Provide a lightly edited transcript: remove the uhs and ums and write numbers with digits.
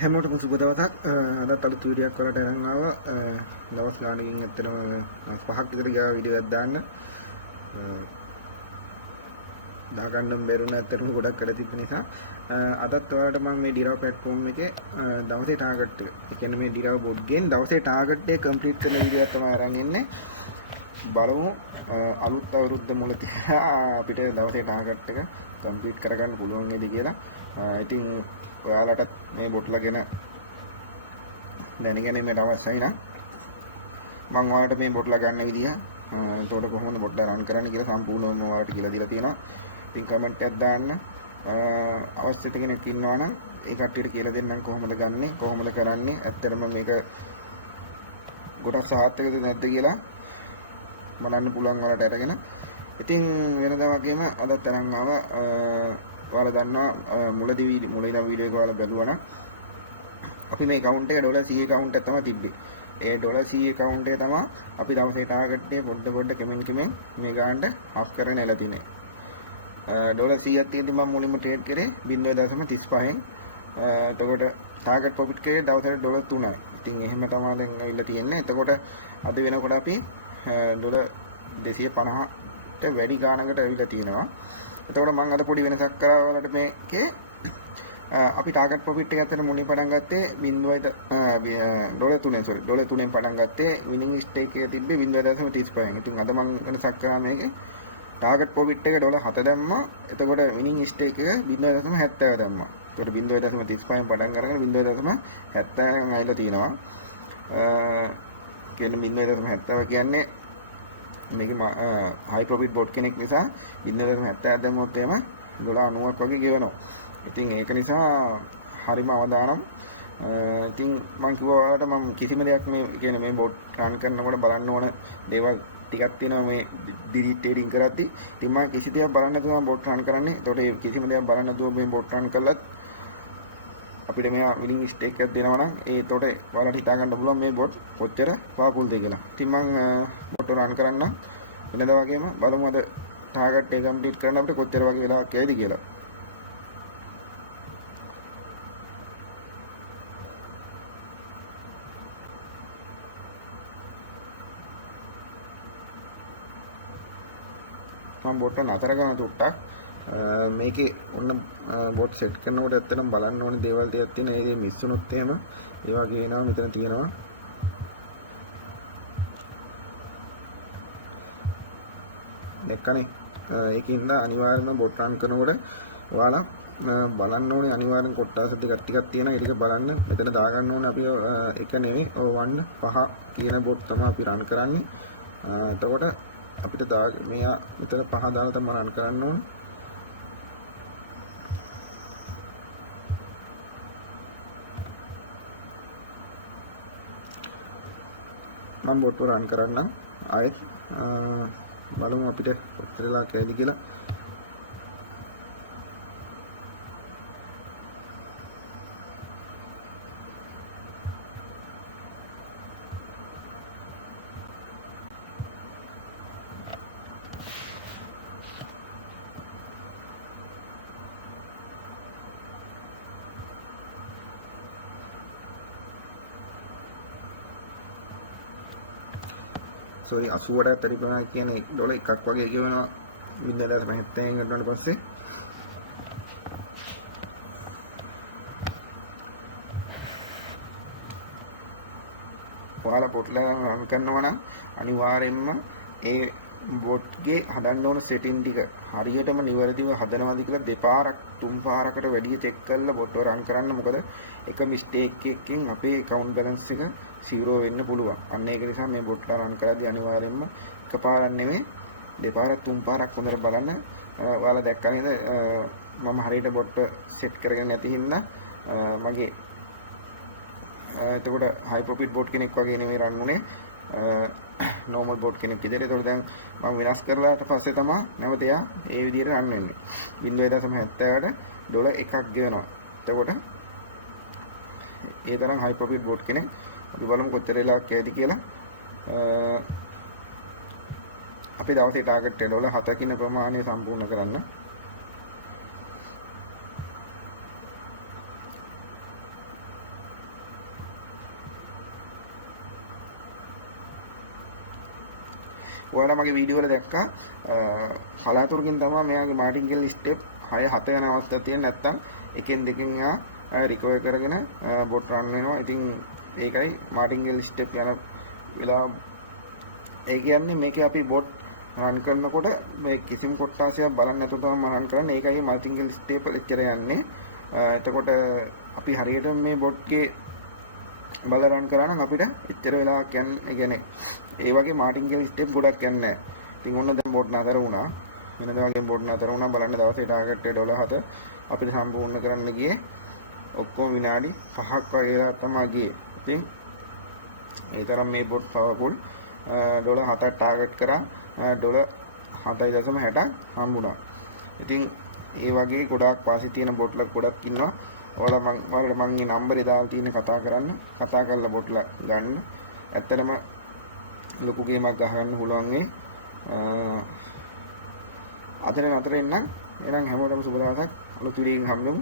හැමෝටම සුබ දවසක්. අදත් අලුත් වීඩියෝයක් වලට අරන් ආවා. දවස් ගානකින් ඇත්තටම 5ක් විතර ගියා වීඩියෝ එකක් දාන්න. දාගන්නම් බැරුණ ඇත්තටම ගොඩක් වැඩ තිබ්බ නිසා. අදත් ඔයාලට මම මේ ඩිරාව platform එකේ දවසේ ටාගට් එක. ඒ කියන්නේ මේ ඩිරාව බොට් ගෙන් දවසේ ටාගට් එක කම්ප්ලීට් කරන වීඩියෝ එක තමයි අරන් ඉන්නේ. බලමු අලුත් අවුරුද්ද මුල තියලා අපිට දවසේ ටාගට් එක කම්ප්ලීට් කරගන්න පුළුවන් වේද කියලා. ඉතින් ඔයාලටත් මේ බොට්ලා ගැන දැනගැනීමට අවශ්‍යයි නම් මම ඔයාලට මේ බොට්ලා ගන්න විදිහ ඒකට කොහොමද බොට්ලා රන් කරන්න කියලා සම්පූර්ණයෙන්ම ඔයාලට කියලා දීලා තියෙනවා. ඉතින් කමෙන්ට් එකක් දාන්න. අවශ්‍ය කෙනෙක් ඉන්නවා නම් ඒ කට්ටියට කියලා දෙන්නම් කොහොමද ගන්නෙ කොහොමද කරන්නේ. ඇත්තටම මේක ගොඩක් සාර්ථකද නැද්ද කියලා බලන්න පුළුවන් වලට අරගෙන. ඉතින් වෙනදා වගේම අදත් තරම් ආවා. ඔයාලා දන්නවා මුලදී ඉඳන් වීඩියෝ එක ඔයාලා බැලුවා නම් අපි මේ account එක $100 account එක තමයි තිබ්බේ. ඒ $100 account එක තමයි අපි දවසේ ටාගට් එක පොඩ කෙමෙන් මේ ගානට අප් කරගෙන එලා තිනේ. $100ක් තියෙද්දි මම මුලින්ම ට්‍රේඩ් කරේ 0.35න්. එතකොට ටාගට් ප්‍රොෆිට් කරේ දවසට $3යි. ඉතින් එහෙම තමයි දැන් ඇවිල්ලා තියෙන්නේ. එතකොට අද වෙනකොට අපි $250ට වැඩි ගානකට ඇවිල්ලා තියෙනවා. එතකොට මම අද පොඩි වෙනසක් කරා ඔයාලට මේකේ අපි ටාගට් ප්‍රොෆිට් එක ඇත්තට මුලින් පටන් ගත්තේ $3ෙන් පටන් ගත්තේ විනිං ස්ටේක් එක තිබ්බේ 0.35න්. ඉතින් අද මම වෙනසක් කරා මේකේ ටාගට් ප්‍රොෆිට් එක $7 දැම්මා. එතකොට විනිං ස්ටේක් එක 0.70 දැම්මා. එතකොට 0.35න් පටන් අරගෙන 0.70 ඇවිල්ලා තියෙනවා. කියන්නේ 0.70 කියන්නේ මේක හයි ප්‍රොෆිට් බොට් කෙනෙක් නිසා 0.70 දැම්මොත් එහෙම $90ක් වගේ ගෙවනවා. ඉතින් ඒක නිසා හරිම අවදානම්. ඉතින් මම කිව්වා ඔයාලට මම කිසිම දෙයක් මේ කියන්නේ මේ බොට් රන් කරනකොට බලන්න ඕන දේවල් ටිකක් තියෙනවා මේ ඩිලීට් ට්‍රේඩින් කරද්දි. ඉතින් මම කිසි දෙයක් බලන්න නැතුව මම බොට් රන් කරන්නේ. ඒතකොට ඒ කිසිම දෙයක් බලන්න නැතුව මේ බොට් රන් කළත් අපිට මෙයා විනිං ස්ටේක් එකක් දෙනවා නම් ඒතකොට ඔයාලට හිතා ගන්න පුළුවන් මේ බොට් කොච්චර පාපුල්ද කියලා. ඉතින් මම බොට් රන් කරන්න වෙනදා වගේම බලමු අද ටාගට් එක කම්ප්ලීට් කරන්න අපිට කොච්චර වගේ වෙලාවක් යයිද කියලා. මම බොට් නතර කරන තුට්ටක් මේකේ ඔන්න බොට් සෙට් කරනකොට ඇත්තටම බලන්න ඕනේ දේවල් ටිකක් තියෙනවා. ඒ දේ මිස් වුණොත් එහෙම ඒ වගේ එනවා මෙතන තියෙනවා. දැක්කනේ. ඒකින්ද අනිවාර්යයෙන්ම බොට් රන් කරනකොට ඔයාලා බලන්න ඕනේ අනිවාර්යෙන් කොටස් ටිකක් තියෙනවා. ඒ ටික බලන්න මෙතන දාගන්න ඕනේ අපි එක නෙවෙයි 1 5 කියන බොට් තමයි අපි රන් කරන්නේ. එතකොට අපිට මෙයා මෙතන 5 දාලා තමයි රන් කරන්න ඕනේ. මම බොට් රන් කරන්න ආයෙත් බලමු අපිට කොච්චර වෙලා කැයිද කියලා. සෝරි 80ට පරිපූර්ණ කියන $1 එකක් වගේ කියවෙනවා 0.70න් ගන්නවට පස්සේ. ඔයාලා බොට්ලා රන් කරනවා නම් අනිවාර්යයෙන්ම ඒ බොට්ගේ හදන්න ඕන සෙටින් ටික හරියටම නිවැරදිව හදනවාද කියලා දෙපාරක් තුන් පාරකට වැඩි චෙක් කරලා බොට් රන් කරන්න. මොකද එක මිස්ටේක් එකකින් අපේ account balance එක 0 වෙන්න පුළුවන්. අන්න ඒක නිසා මේ බොට්ලා රන් කරද්දී අනිවාර්යයෙන්ම එකපාරක් නෙමෙයි දෙපාරක් තුන් පාරක් හොඳට බලන්න. ඔයාලා දැක්කා නේද මම හරියට බොට් සෙට් කරගෙන නැති හින්දා මගේ එතකොට හයි ප්‍රොෆිට් බොට් කෙනෙක් වගේ නෙමෙයි රන් උනේ normal බොට් කෙනෙක් විදිහට. ඒතකොට දැන් මම වෙනස් කරලාට පස්සේ තමයි නැවත එයා ඒ විදිහට රන් වෙන්නේ. 0.70ට $1 එකක් ගෙවනවා. එතකොට ඒ තරම් හයි ප්‍රොෆිට් බොට් කෙනෙක්. අපි බලමු කොච්චර වෙලාවක් යයිද කියලා. අපි දවසේ ටාගට් එක $7 කින ප්‍රමාණය සම්පූර්ණ කරන්න. ඔයාලා මගේ වීඩියෝ වල දැක්කා කලාතුරකින් තමයි මෙයාගේ මාටින්ගෙල් ස්ටෙප් 6 7 යන අවස්ථා තියෙන නැත්තම් එකෙන් දෙකෙන් එයා රිකවර් කරගෙන බොට් රන් වෙනවා. ඉතින් ඒකයි මාටින්ගෙල් ස්ටෙප් යන වෙලාව. ඒ කියන්නේ මේකේ අපි බොට් රන් කරනකොට මේ කිසිම කොටාසියක් බලන්න නැතුව තමයි රන් කරන්නේ. ඒකයි මාටින්ගෙල් ස්ටෙප් එච්චර යන්නේ. එතකොට අපි හරියට මේ බොට්ගේ බල රන් කරා නම් අපිට එච්චර වෙලාවක් යන්නේ කියන්නේ ඒ වගේ මාටින්ගෙල් ස්ටෙප් ගොඩක් යන්නේ නැහැ. ඉතින් ඔන්න දැන් බොට් නතර වුණා. වෙනද වගේ බොට් නතර වුණා. බලන්න දවසේ ටාගට් එක $7 අපිට සම්පූර්ණ කරන්න ගියේ. ඔක්කොම විනාඩි 5ක් වගේ වෙලා තමයි ගියේ. ඉතින් ඒ තරම් මේ බොට් පවර්ෆුල්. $7ක් ටාගට් කරා. $7.60ක් හම්බුණා. ඉතින් ඒ වගේ ගොඩාක් වාසි තියෙන බොට්ල ගොඩක් ඉන්නවා. ඔයාලා මම මේ නම්බරේ දාලා තියෙන කතා කරන්න. කතා කරලා බොට්ල ගන්න. ඇත්තටම ලොකු ගේමක් ගහගන්න පුළුවන් වෙයි. අදට නතර වෙන්නම්. එහෙනම් හැමෝටම සුබ දවසක්. අලුත් වීඩියෝ එකකින් හම්බෙමු.